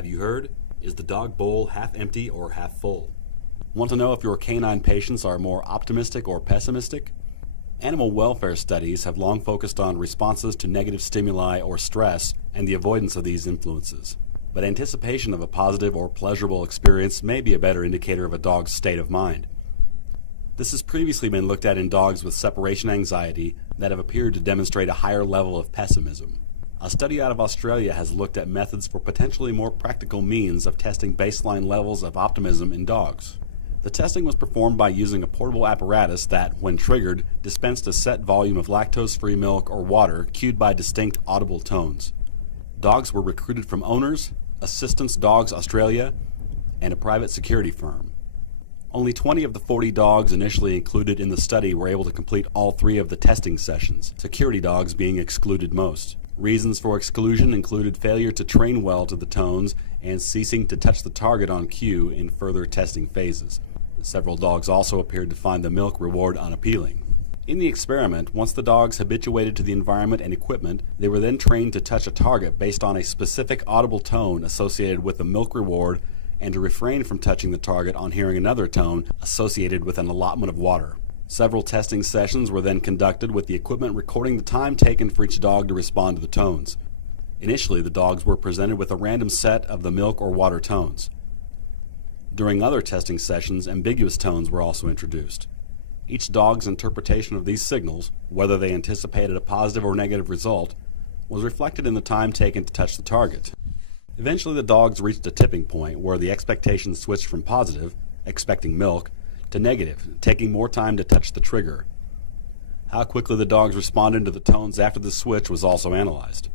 Have you heard? Is the dog bowl half empty or half full? Want to know if your canine patients are more optimistic or pessimistic? Animal welfare studies have long focused on responses to negative stimuli or stress and the avoidance of these influences. But anticipation of a positive or pleasurable experience may be a better indicator of a dog's state of mind. This has previously been looked at in dogs with separation anxiety that have appeared to demonstrate a higher level of pessimism. A study out of Australia has looked at methods for potentially more practical means of testing baseline levels of optimism in dogs. The testing was performed by using a portable apparatus that, when triggered, dispensed a set volume of lactose-free milk or water cued by distinct audible tones. Dogs were recruited from owners, Assistance Dogs Australia, and a private security firm. Only 20 of the 40 dogs initially included in the study were able to complete all 3 of the testing sessions, security dogs being excluded most. Reasons for exclusion included failure to train well to the tones and ceasing to touch the target on cue in further testing phases. Several dogs also appeared to find the milk reward unappealing. In the experiment, once the dogs habituated to the environment and equipment, they were then trained to touch a target based on a specific audible tone associated with the milk reward and to refrain from touching the target on hearing another tone associated with an allotment of water. Several testing sessions were then conducted with the equipment recording the time taken for each dog to respond to the tones. Initially, the dogs were presented with a random set of the milk or water tones. During other testing sessions, ambiguous tones were also introduced. Each dog's interpretation of these signals, whether they anticipated a positive or negative result, was reflected in the time taken to touch the target. Eventually, the dogs reached a tipping point where the expectation switched from positive, expecting milk, to negative, taking more time to touch the trigger. How quickly the dogs responded to the tones after the switch was also analyzed.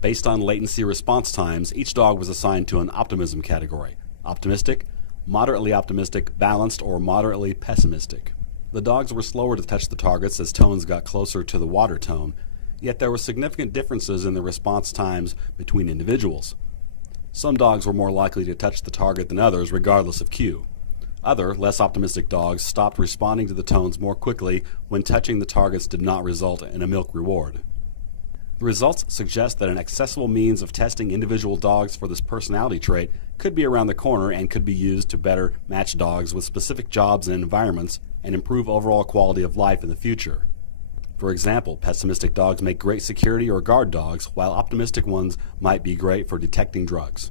Based on latency response times, each dog was assigned to an optimism category: optimistic, moderately optimistic, balanced, or moderately pessimistic. The dogs were slower to touch the targets as tones got closer to the water tone, yet there were significant differences in the response times between individuals. Some dogs were more likely to touch the target than others regardless of cue. Other, less optimistic dogs stopped responding to the tones more quickly when touching the targets did not result in a milk reward. The results suggest that an accessible means of testing individual dogs for this personality trait could be around the corner and could be used to better match dogs with specific jobs and environments and improve overall quality of life in the future. For example, pessimistic dogs make great security or guard dogs, while optimistic ones might be great for detecting drugs.